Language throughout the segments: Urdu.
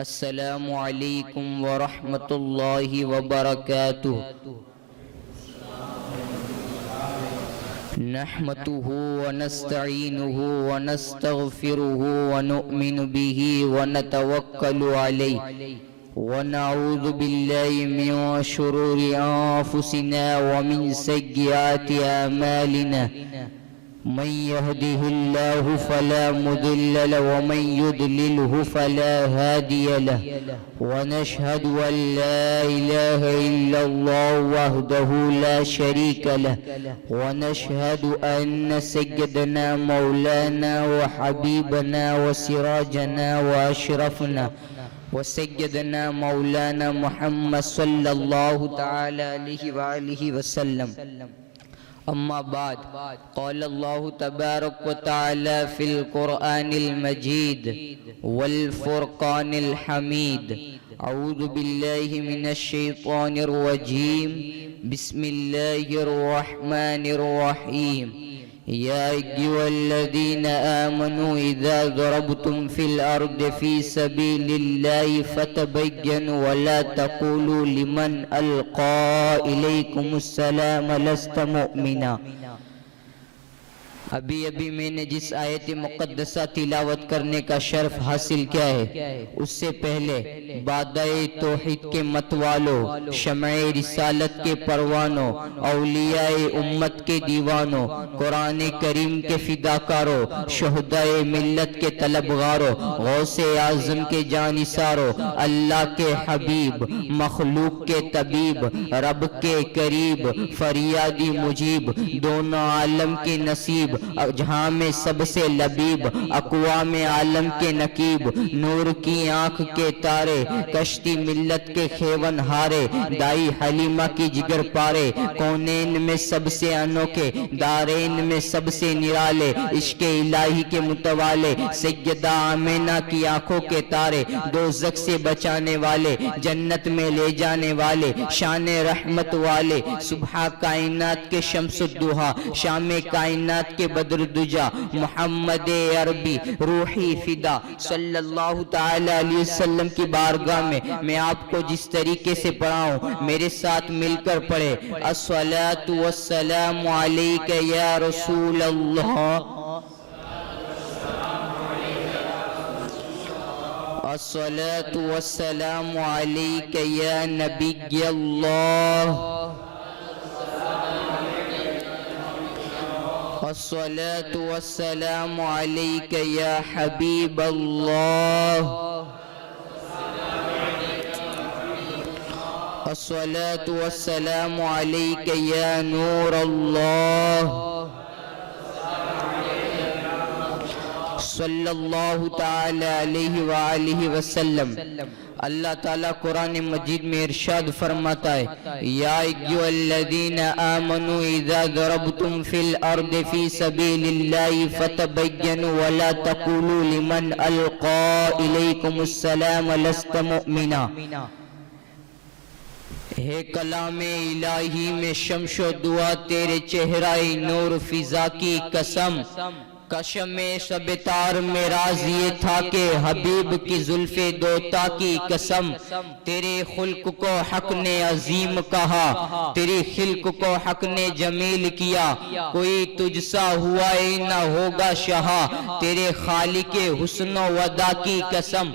السلام علیکم ورحمۃ اللہ وبرکاتہ۔ نحمده ونستعینه ونستغفره ونؤمن به ونتوکل علیہ ونعوذ باللہ من شرور انفسنا ومن سیئات اعمالنا من يهده الله فلا مضل له ومن يضلله فلا هادي له ونشهد أن لا إله إلا الله وحده لا شريك له ونشهد أن سيدنا مولانا وحبيبنا وسراجنا وأشرفنا وسيدنا مولانا محمد صلى الله تعالى عليه وآله وسلم، اما بعد، قال اللہ تبارک و تعالی فی القرآن المجید والفرقان الحمید۔ اعوذ باللہ من الشیطان الرجیم، بسم اللہ الرحمن الرحیم۔ یا ایھا الذین آمنوا اذا ضربتم فی الارض فی سبیل اللہ فتبینوا ولا تقولوا لمن القی الیکم السلام لست مؤمنا۔ ابھی میں نے جس آیت مقدسہ تلاوت کرنے کا شرف حاصل کیا ہے، اس سے پہلے بادئے توحید کے متوالوں، شمع رسالت کے پروانوں، اولیاء امت کے دیوانوں، قرآن کریم کے فداکاروں، شہدائے ملت کے طلبگاروں، غوث اعظم کے جانثاروں، اللہ کے حبیب، مخلوق کے طبیب، رب کے قریب، فریادی مجیب، دونوں عالم کے نصیب، جہاں میں سب سے لبیب، اقوام عالم کے نقیب، نور کی آنکھ کے تارے، کشتی ملت کے خیون ہارے، دائی حلیمہ کی جگر پارے، کونین میں سب سے انوکھے، دارین میں سب سے نرالے، عشق الہی کے متوالے، سیدہ آمینہ کی آنکھوں کے تارے، دوزخ سے بچانے والے، جنت میں لے جانے والے، شان رحمت والے، صبح کائنات کے شمس الضحیٰ، شام کائنات کے بدر دجا، محمد عربی روحی فدا صلی اللہ تعالی علیہ وسلم کی بارگاہ میں آپ کو جس طریقے سے پڑھاؤں، میرے ساتھ مل کر پڑھے۔ الصلاۃ والسلام علیک یا رسول اللہ، الصلاۃ والسلام علیک یا نبی اللہ، الصلاۃ والسلام علیک یا حبیب اللہ، الصلاۃ والسلام علیک یا نور اللہ، صلی اللہ تعالی علیہ وآلہ وسلم۔ اللہ تعالیٰ قرآن مجید میں ارشاد فرماتا ہے، یا ایھا الذین آمنوا اذا ضربتم فی الارض فی سبیل اللہ فتبینوا ولا تقولوا لمن القی الیکم السلام لست مؤمنا۔ ہے کلام الہی میں شمس و دعا تیرے چہرہ نور فضا کی قسم، کشم شب تار میں راز یہ تھا کہ حبیب کی زلف دوتا کی قسم، تیرے خلق کو حق نے عظیم کہا، تیری خلق کو حق نے جمیل کیا، کوئی تجھ سا ہوا ہی نہ ہوگا شہا، تیرے خالق حسن و ودا کی قسم،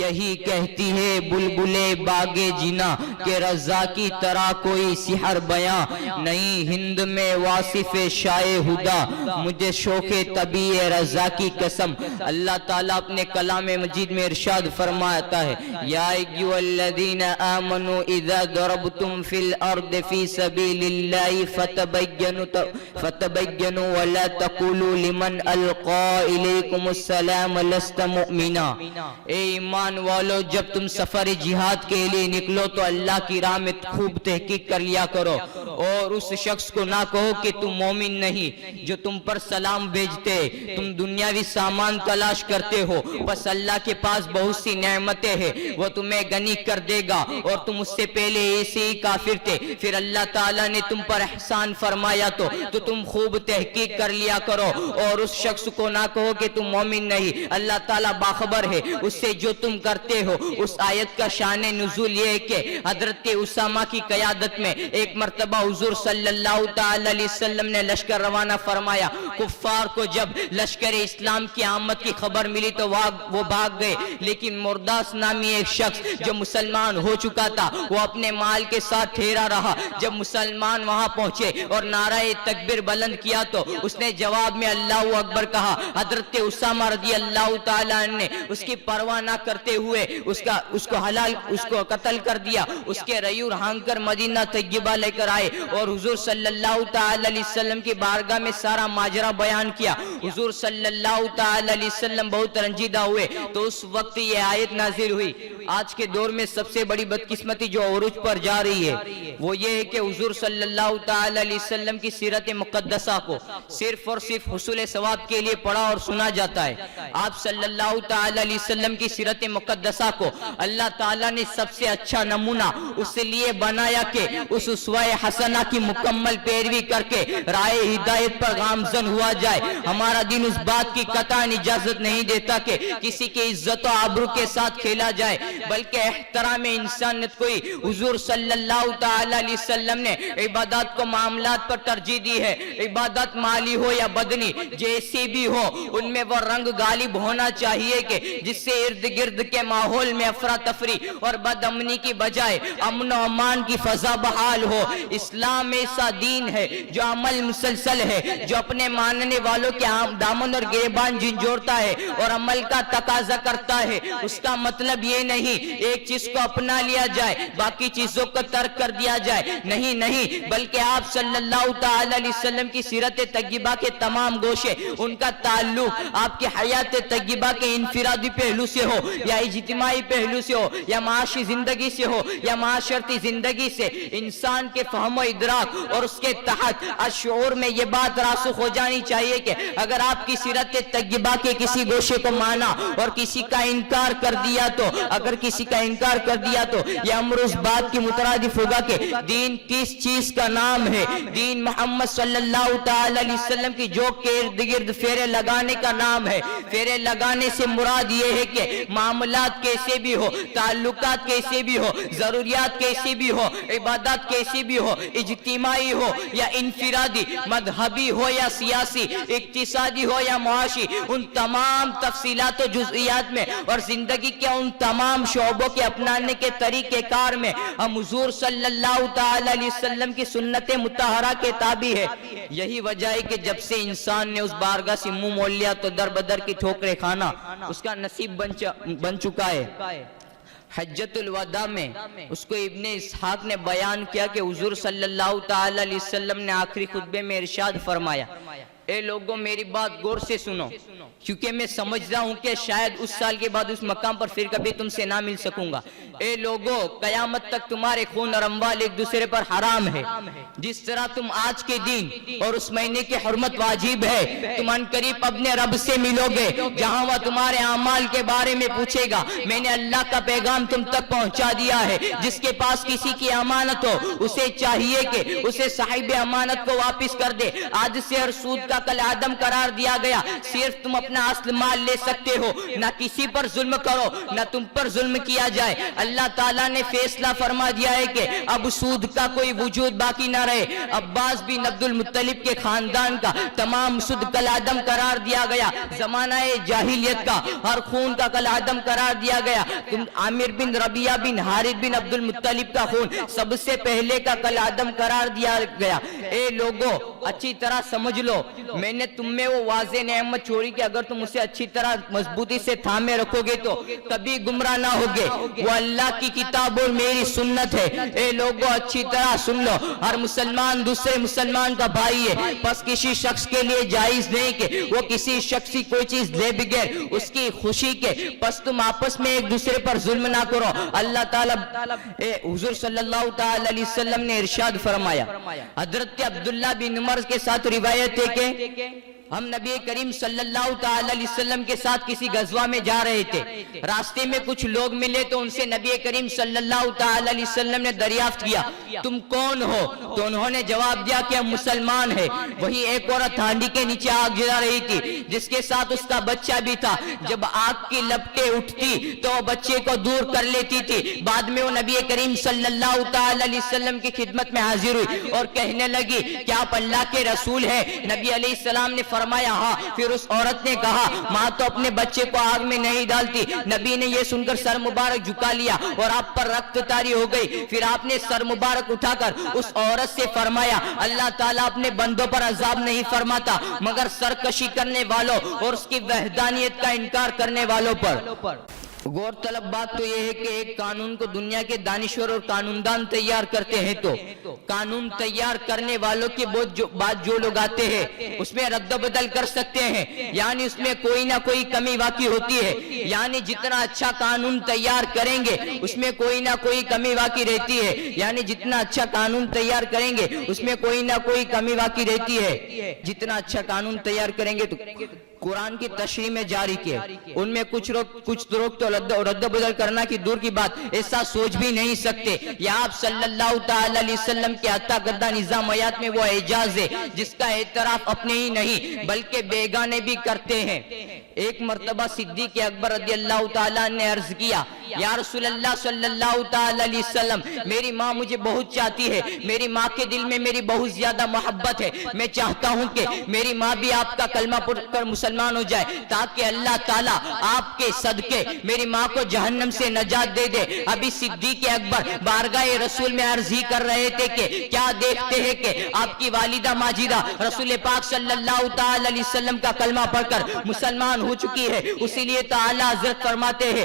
یہی کہتی ہے بلبل باغ جنا کہ رضا کی طرح کوئی سحر بیاں نہیں، ہند میں واصف شاہ ہدا، مجھے شوق طبی رضا کی قسم۔ اللہ تعالیٰ اپنے کلام مجید میں ارشاد فرماتا ہے، یا ایھا الذین آمنوا اذا ضربتم فی الارض فی سبیل اللہ فتبینوا ولا تقولوا لمن القی الیکم السلام لست مؤمنا۔ اے ایمان والو، جب تم سفر جہاد کے لیے نکلو تو اللہ کی راہ میں خوب تحقیق کر لیا کرو، اور اس شخص کو نہ کہو کہ تم مومن نہیں جو تم پر سلام بھیجتے، تم دنیاوی سامان تلاش کرتے ہو، بس اللہ کے پاس بہت سی نعمتیں ہیں، وہ تمہیں غنی کر دے گا، اور تم اس سے پہلے ایسے ہی کافر تھے، پھر اللہ تعالیٰ نے تم پر احسان فرمایا تو تم خوب تحقیق کر لیا کرو، اور اس شخص کو نہ کہو کہ تم مومن نہیں، اللہ تعالیٰ باخبر ہے اس سے جو تم کرتے ہو۔ اس آیت کا شان نزول یہ ہے کہ حضرت اسامہ کی قیادت میں ایک مرتبہ حضور صلی اللہ تعالی علیہ وسلم نے لشکر روانہ فرمایا۔ کفار کو جب لشکر اسلام کی آمد کی خبر ملی تو وہ بھاگ گئے، لیکن مرداس نامی ایک شخص جو مسلمان ہو چکا تھا وہ اپنے مال کے ساتھ ٹھہرا رہا۔ جب مسلمان وہاں پہنچے اور نعرہ تکبیر بلند کیا تو اس نے جواب میں اللہ اکبر کہا۔ حضرت اسامہ رضی اللہ تعالیٰ عنہ نے اس کی پرواہ نہ کرتے ہوئے اس کو قتل کر دیا۔ اس کے ریور ہانگ کر مدینہ طیبہ لے کر آئے اور حضور صلی اللہ تعالی علیہ وسلم کی بارگاہ میں سارا ماجرا بیان کیا۔ حضور صلی اللہ تعالی علیہ وسلم بہت رنجیدہ ہوئے تو اس وقت یہ آیت نازل ہوئی۔ آج کے دور میں سب سے بڑی بدقسمتی جو عروج پر جا رہی ہے وہ یہ ہے کہ حضور صلی اللہ تعالی علیہ وسلم کی سیرت مقدسہ کو صرف اور صرف حصول ثواب کے لیے پڑھا اور سنا جاتا ہے۔ آپ صلی اللہ تعالی علیہ وسلم کی سیرت مقدسہ کو اللہ تعالیٰ نے سب سے اچھا نمونہ اس لیے بنایا کہ اس اسوہ حسنہ کی مکمل پیروی کر کے راہ ہدایت پر گامزن ہوا جائے۔ ہمارا دین اس بات کی قطعاً اجازت نہیں دیتا کہ کسی کی عزت و آبرو کے ساتھ کھیلا جائے، بلکہ احترام انسانیت کو حضور صلی اللہ تعالی علیہ وسلم نے عبادات کو معاملات پر ترجیح دی ہے۔ عبادت مالی ہو یا بدنی جیسی بھی ہو، ان میں وہ رنگ غالب ہونا چاہیے کہ جس سے ارد گرد کے ماحول میں افراتفری اور بد امنی کی بجائے امن و امان کی فضا بحال ہو۔ اسلام ایسا دین ہے جو عمل مسلسل ہے، جو اپنے ماننے والوں کے دامن اور گریبان جھنجھوڑتا ہے اور عمل کا تقاضا کرتا ہے۔ اس کا مطلب یہ نہیں ایک چیز کو اپنا لیا جائے باقی چیزوں کو ترک کر دیا جائے، نہیں، بلکہ آپ صلی اللہ تعالی علیہ وسلم کی سیرت طیبہ کے تمام گوشے، ان کا تعلق آپ کی حیات طیبہ کے انفرادی پہلو سے ہو یا اجتماعی پہلو سے ہو یا معاشی زندگی سے ہو یا معاشرتی زندگی سے، انسان کے فہم و ادراک اور اس کے تحت الشعور میں یہ بات راسخ ہو جانی چاہیے کہ اگر آپ کی سیرت طیبہ کے کسی گوشے کو مانا اور کسی کا انکار کر دیا تو یہ امر اس بات کی مترادف ہوگا کہ دین کس چیز کا نام ہے۔ دین محمد صلی اللہ تعالی علیہ وسلم کی جوک کے ارد گرد پھیرے لگانے کا نام ہے۔ پھیرے لگانے سے مراد یہ ہے کہ معاملات کیسے بھی ہو، تعلقات کیسے بھی ہو، ضروریات کیسے بھی ہو، عبادات کیسے بھی ہو، اجتماعی ہو یا انفرادی، مذہبی ہو یا سیاسی، اقتصادی ہو یا معاشی، ان تمام تفصیلات و جزئیات میں اور زندگی کے ان تمام شعبوں کے اپنانے کے طریقہ کار میں ہم حضور صلی اللہ تعالی علیہ وسلم کی سنت مطہرہ کے تابع ہے۔ یہی وجہ ہے کہ جب سے انسان نے اس بارگاہ سے منہ موڑ لیا تو در بدر کی ٹھوکریں کھانا اس کا نصیب بن چکا ہے۔ حجۃ الوداع میں اس کو ابن اسحاق نے بیان کیا کہ حضور صلی اللہ تعالی علیہ وسلم نے آخری خطبے میں ارشاد فرمایا، اے لوگوں میری بات غور سے سنو، کیونکہ میں سمجھتا ہوں کہ شاید اس سال کے بعد اس مقام پر پھر کبھی تم سے نہ مل سکوں گا۔ اے لوگوں قیامت تک تمہارے خون اور اموال ایک دوسرے پر حرام ہے، جس طرح تم آج کے دن اور اس مہینے کی حرمت واجب ہے، تم ان قریب اپنے رب سے ملو گے جہاں وہ تمہارے اعمال کے بارے میں پوچھے گا۔ میں نے اللہ کا پیغام تم تک پہنچا دیا ہے، جس کے پاس کسی کی امانت ہو اسے چاہیے کہ اسے صاحب امانت کو واپس کر دے۔ آج سے ہر سود کا کل عدم قرار دیا گیا، صرف تم اپنا اصل مال لے سکتے ہو، نہ کسی پر ظلم کرو نہ تم پر ظلم کیا جائے۔ اللہ تعالیٰ نے فیصلہ فرما دیا ہے کہ اب سود کا کوئی وجود باقی نہ رہے۔ عباس بن عبد المطلب کے خاندان کا تمام سود کل عدم قرار دیا گیا، زمانہ جاہلیت کا ہر خون کا کل عدم قرار دیا گیا۔ عامر بن ربیعہ بن حارث بن عبد المطلب کا خون سب سے پہلے کا کل عدم قرار دیا گیا۔ اے لوگوں اچھی طرح سمجھ لو، میں نے تم میں وہ واضح نعمت چھوڑی کہ اگر تم اسے اچھی طرح مضبوطی سے تھامے رکھو گے تو کبھی گمراہ نہ ہوگے۔ وہ اللہ کی کتاب اور میری سنت ہے۔ اے لوگوں اچھی طرح سن لو، ہر مسلمان دوسرے مسلمان کا بھائی ہے، پس کسی شخص کے لیے جائز نہیں کہ وہ کسی شخص کی کوئی چیز لے بغیر اس کی خوشی کے، پس تم آپس میں ایک دوسرے پر ظلم نہ کرو۔ اللہ تعالیٰ حضور صلی اللہ تعالی علیہ وسلم نے ارشاد فرمایا، حضرت عبداللہ بن عمر کے ساتھ روایت ہے کہ ہم نبی کریم صلی اللہ تعالی علیہ وسلم کے ساتھ کسی غزوہ میں جا رہے تھے، راستے میں کچھ لوگ ملے تو ان سے نبی کریم صلی اللہ تعالی علیہ وسلم نے دریافت کیا تم کون ہو؟ تو انہوں نے جواب دیا کہ ہم مسلمان ہیں۔ وہی ایک عورت ہانڈی کے نیچے آگ جلا رہی تھی جس کے ساتھ اس کا بچہ بھی تھا، جب آگ کی لپٹیں اٹھتی تو بچے کو دور کر لیتی تھی۔ بعد میں وہ نبی کریم صلی اللہ تعالی علیہ وسلم کی خدمت میں حاضر ہوئی اور کہنے لگی کیا آپ اللہ کے رسول ہیں؟ نبی علیہ السلام نے فرمایا ہاں۔ پھر اس عورت نے کہا ماں تو اپنے بچے کو آگ میں نہیں ڈالتی۔ نبی نے یہ سن کر سر مبارک جھکا لیا اور آپ پر رخت تاری ہو گئی۔ پھر آپ نے سر مبارک اٹھا کر اس عورت سے فرمایا اللہ تعالیٰ اپنے بندوں پر عذاب نہیں فرماتا مگر سرکشی کرنے والوں اور اس کی وحدانیت کا انکار کرنے والوں پر۔ غور طلب بات تو یہ ہے کہ ایک قانون کو دنیا کے دانشور اور قانوندان تیار کرتے ہیں تو قانون تیار کرنے والوں کی بات جو لوگ آتے ہیں اس میں رد و بدل کر سکتے ہیں، یعنی اس میں کوئی نہ کوئی کمی واقع ہوتی ہے، یعنی جتنا اچھا قانون تیار کریں گے اس میں کوئی نہ کوئی کمی واقع رہتی ہے، یعنی جتنا اچھا قانون تیار کریں گے اس میں کوئی نہ کوئی کمی واقع رہتی ہے۔ جتنا اچھا قانون تیار کریں گے تو قرآن کی تشریح میں جاری کیے ان میں کچھ لوگ تو رد و بدل کرنا کی دور کی بات ایسا سوچ بھی نہیں سکتے۔ یا آپ صلی اللہ تعالی علیہ وسلم کے عطا کردہ نظامیات میں وہ اعجاز ہے جس کا اعتراف اپنے ہی نہیں بلکہ بیگانے بھی کرتے ہیں۔ ایک مرتبہ صدیق اکبر رضی اللہ تعالیٰ نے عرض کیا یا رسول اللہ صلی اللہ تعالی علیہ وسلم میری ماں مجھے بہت چاہتی ہے، میری ماں کے دل میں میری بہت زیادہ محبت ہے، میں چاہتا ہوں کہ میری ماں بھی آپ کا کلمہ پڑھ کر مسلمان ہو جائے تاکہ اللہ تعالیٰ آپ کے صدقے میری ماں کو جہنم سے نجات دے دے۔ ابھی صدیق اکبر بارگاہ رسول میں عرض ہی کر رہے تھے کہ کیا دیکھتے ہیں کہ آپ کی والدہ ماجدہ رسول پاک صلی اللہ تعالی علیہ وسلم کا کلمہ پڑھ کر مسلمان ہو چکی ہے، اسی لیے تعالیٰ حضرت فرماتے ہیں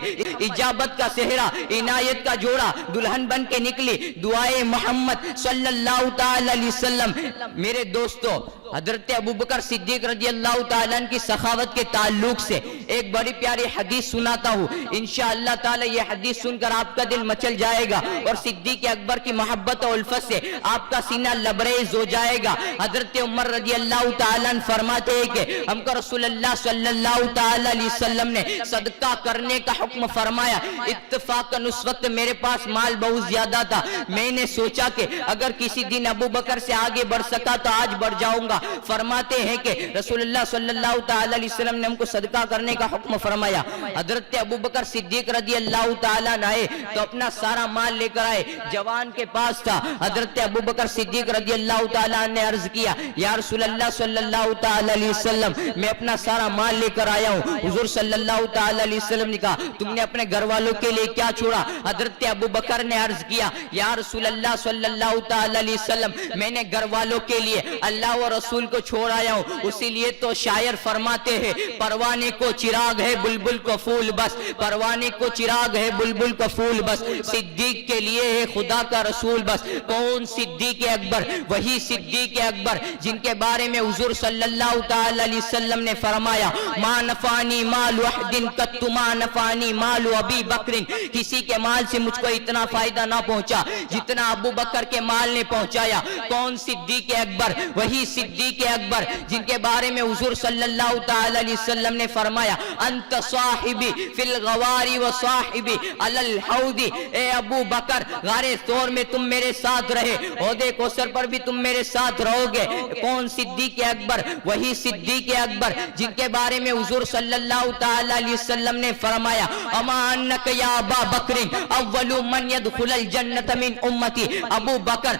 اجابت کا صحرا عنایت کا جوڑا دلہن بن کے نکلی دعائے محمد صلی اللہ تعالی علیہ وسلم۔ میرے دوستو حضرت ابوبکر صدیق رضی اللہ تعالیٰ عنہ کی سخاوت کے تعلق سے ایک بڑی پیاری حدیث سناتا ہوں، انشاءاللہ تعالی یہ حدیث سن کر آپ کا دل مچل جائے گا اور صدیق اکبر کی محبت و الفت سے آپ کا سینہ لبریز ہو جائے گا۔ حضرت عمر رضی اللہ تعالیٰ عنہ فرماتے ہیں کہ ہم کو رسول اللہ صلی اللہ تعالی علیہ وسلم نے صدقہ کرنے کا حکم فرمایا۔ اتفاقاً اس وقت میرے پاس مال بہت زیادہ تھا، میں نے سوچا کہ اگر کسی دن ابوبکر سے آگے بڑھ سکا تو آج بڑھ جاؤں گا۔ فرماتے ہیں کہ رسول اللہ صلی اللہ تعالی علیہ وسلم نے ہم کو صدقہ کرنے کا حکم فرمایا۔ حضرت ابوبکر صدیق رضی اللہ تعالیٰ عنہ آئے تو اپنا سارا مال لے کر آئے، جوان کے پاس تھا۔ حضرت ابوبکر صدیق رضی اللہ تعالیٰ عنہ نے عرض کیا یا رسول اللہ صلی اللہ تعالی علیہ وسلم میں اپنا سارا مال لے کر آیا ہوں۔ حضور صلی اللہ تعالی علیہ وسلم نے کہا تم نے اپنے گھر والوں کے لیے کیا چھوڑا؟ حضرت ابوبکر نے عرض کیا یا رسول اللہ صلی اللہ تعالی علیہ وسلم میں نے گھر والوں کے لیے اللہ و رسول کو چھوڑ آیا ہوں، اسی لیے تو شاعر فرماتے ہیں پروانے کو چراغ ہے بلبل کو پھول بس، پروانے کو چراغ ہے بلبل کو پھول بس، صدیق کے لیے ہے خدا کا رسول بس۔ کون صدیق اکبر؟ وہی صدیق اکبر جن کے بارے میں حضور صلی اللہ تعالی علیہ وسلم نے فرمایا ما نفانی مال احد قط ما نفانی مال ابی بکر، کسی کے مال سے مجھ کو اتنا فائدہ نہ پہنچا جتنا ابو بکر کے مال نے پہنچایا۔ کون صدیق اکبر؟ وہی صدیق اکبر جن کے بارے میں حضور صلی اللہ تعالی علیہ وسلم نے فرمایا انت صاحبی فی الغوار و صاحبی علی الحوض، اے ابو بکر غار ثور میں تم میرے ساتھ رہے، عہد کوثر پر بھی تم میرے ساتھ رہو گے۔ کون صدیق اکبر؟ وہی صدیق اکبر جن کے بارے میں حضور صلی اللہ تعالی علیہ وسلم نے فرمایا اما انک یا ابا بکر اول من يدخل الجنت من امتی، ابو بکر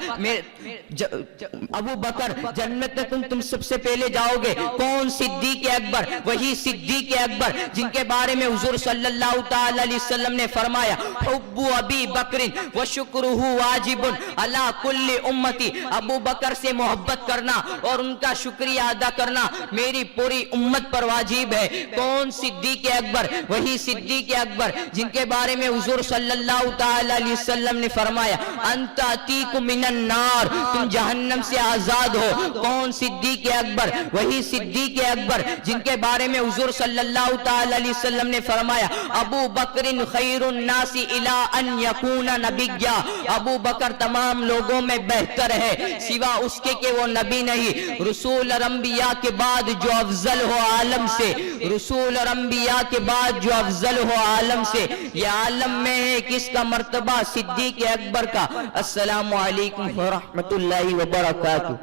جنت میں تم سب سے پہلے جاؤ گے۔ کون صدیق اکبر؟ وہی صدیق اکبر جن کے بارے میں حضور صلی اللہ تعالی علیہ وسلم نے فرمایا حب ابی بکر و شکرہ واجب علی کل امتی، ابو بکر سے محبت کرنا اور ان کا شکریہ ادا کرنا میری پوری امت پر واجب ہے۔ کون صدیق اکبر؟ وہی صدیق اکبر جن کے بارے میں حضور صلی اللہ تعالی علیہ وسلم نے فرمایا انت عتیق من النار، تم جہنم سے آزاد ہو۔ کون صدیق اکبر، وہی صدیق اکبر جن کے بارے میں حضور صلی اللہ تعالی علیہ وسلم نے فرمایا ابو بکر خیر الناس الی ان یکون نبیا، ابو بکر تمام لوگوں میں بہتر ہے سوا اس کے کہ وہ نبی نہیں، رسول اور انبیاء کے بعد جو افضل ہو عالم سے، رسول اور انبیاء کے بعد جو افضل ہو عالم سے، یہ عالم میں ہے کس کا مرتبہ؟ صدیق اکبر کا۔ السلام علیکم ورحمۃ اللہ وبرکاتہ۔